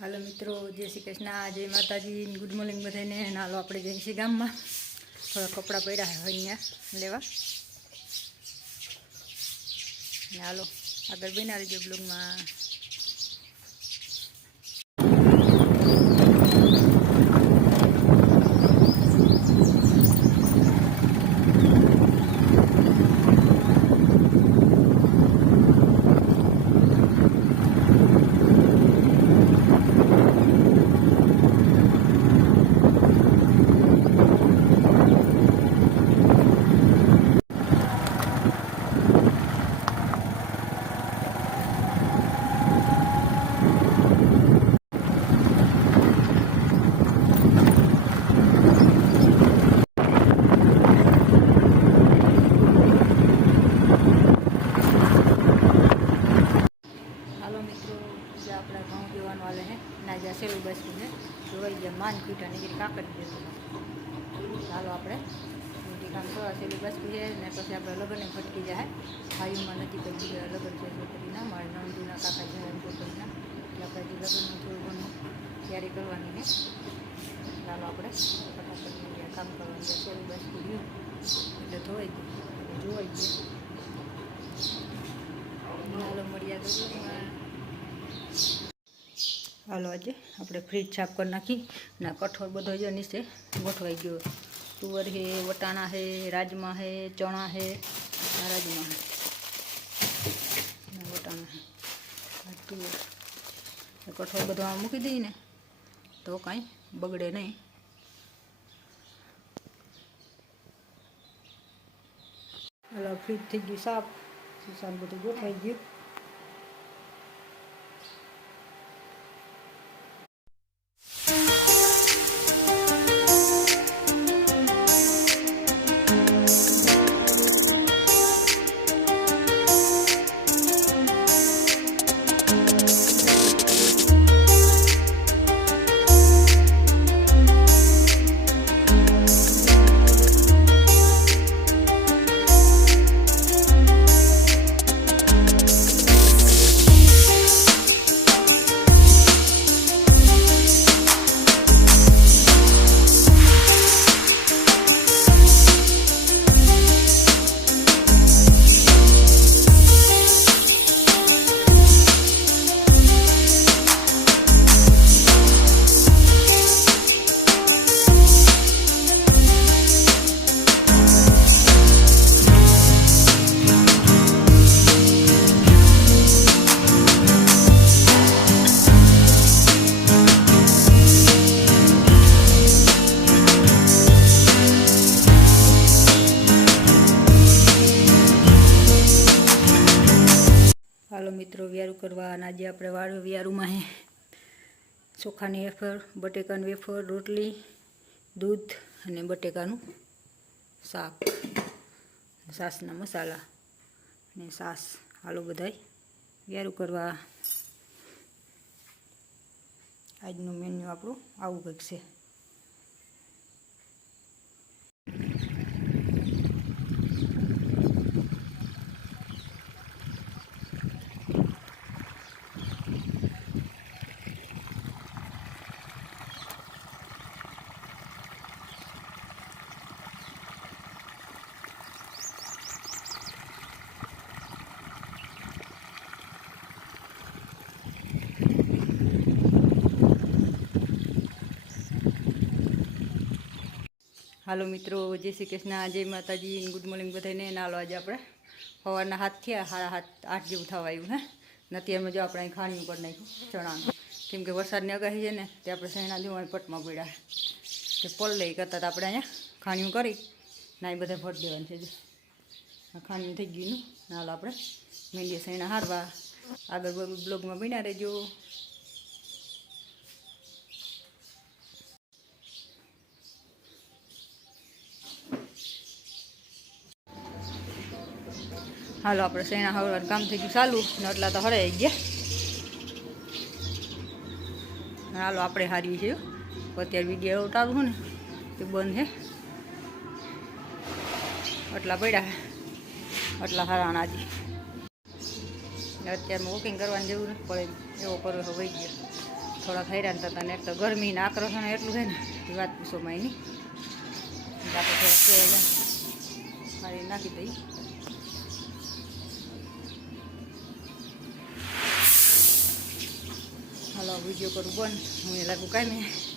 હાલો મિત્રો, જય શ્રી કૃષ્ણ, જય માતાજી, ગુડ મોર્નિંગ બધાને. હાલો આપણે જઈએ છીએ ગામમાં. થોડા કપડાં પડ્યા હોય અહીંયા લેવા. હાલો આગળ બના રહીજો બ્લોગમાં. સેલું બેસવું છે જોવાઈ ગયા માન પીઠા નીકળી કાંકરી દેતું. ચાલો આપણે મોટી કામ કરવા સેલું બેસવું છે ને પછી આપણે લગ્નને ફટકી જાય. ભાઈમાં નથી પછી લગ્ન છે છોકરીના, મારા નણંદીના કાકા છે છોકરીના, એટલે આપણે જે લગ્નનું થોડું ઘણું તૈયારી કરવાની છે. ચાલો આપણે ફટાફટ કામ કરવાનું છે. સેલું બેસવું રહ્યું એટલે જોવાઈ ગયું. ચાલો મળ્યા તો હાલો આજે આપણે ફ્રીજ સાફ કરી નાખી ને કઠોળ બધો જો નીચે ગોઠવાઈ ગયો. તુવર હે, વટાણા હે, રાજમા હે, ચણા હે, રાજમા હે ને વટાણા હે, તુવર. કઠોળ બધો આમાં મૂકી દઈએ ને તો કાંઈ બગડે નહીં. હાલો ફ્રીજ થઈ ગયું સાફ, સીસાનું બધું ગોઠવાઈ ગયું. હાલો મિત્રો વ્યારું કરવા. અને આજે આપણે વ્યારુમાં હે ચોખાની વેફર, બટેકાની વેફર, રોટલી, દૂધ અને બટેકાનું શાક, સાસના મસાલા અને સાસ. હાલો બધાય વ્યારું કરવા. આજનું મેન્યુ આપણું આવું કંઈક છે. હાલો મિત્રો, જય શ્રી કૃષ્ણ, જય માતાજી, ગુડ મોર્નિંગ બધાને. નાલો આજે આપણે સવારના 7 થયા, 7:30 જેવું થવા આવ્યું હે. નથી એમાં જો આપણે અહીં ખાણીયું કરી નાખ્યું ચણાનું, કેમ કે વરસાદની આગાહી છે ને તે આપણે શેણા જેવું અહીં પટમાં પડ્યા કે પલ લઈ કરતાં તો આપણે અહીંયા ખાણીયું કરી ના એ બધા ભટ દેવાનું છે. જો ખાણીયું થઈ ગયું. નાલો આપણે મેંદી શેણા હારવા. આગળ બ્લોગમાં બન્યા રહેજો. હાલો આપણે શેણા હરવાનું કામ થઈ ગયું ચાલુ ને એટલા તો હરાઈ ગયા. હાલો આપણે હારી છે. અત્યારે વિડીયો ઉતારું છું ને તે બંધ છે. એટલા પડ્યા એટલા હરાણા હજી. અત્યારમાં વોકિંગ કરવાની જરૂર નથી પડે એવો કરવો વહી ગયો. થોડાક હેરાન થતા ને એક તો ગરમીના આકર્ષણ એટલું છે ને એ વાત પૂછોમાં એની આપણે થોડાક મારી નાખી દઈએ. હાલો વિડીયો કરું બંધ, હું એ લાગુ કાંઈ નહીં.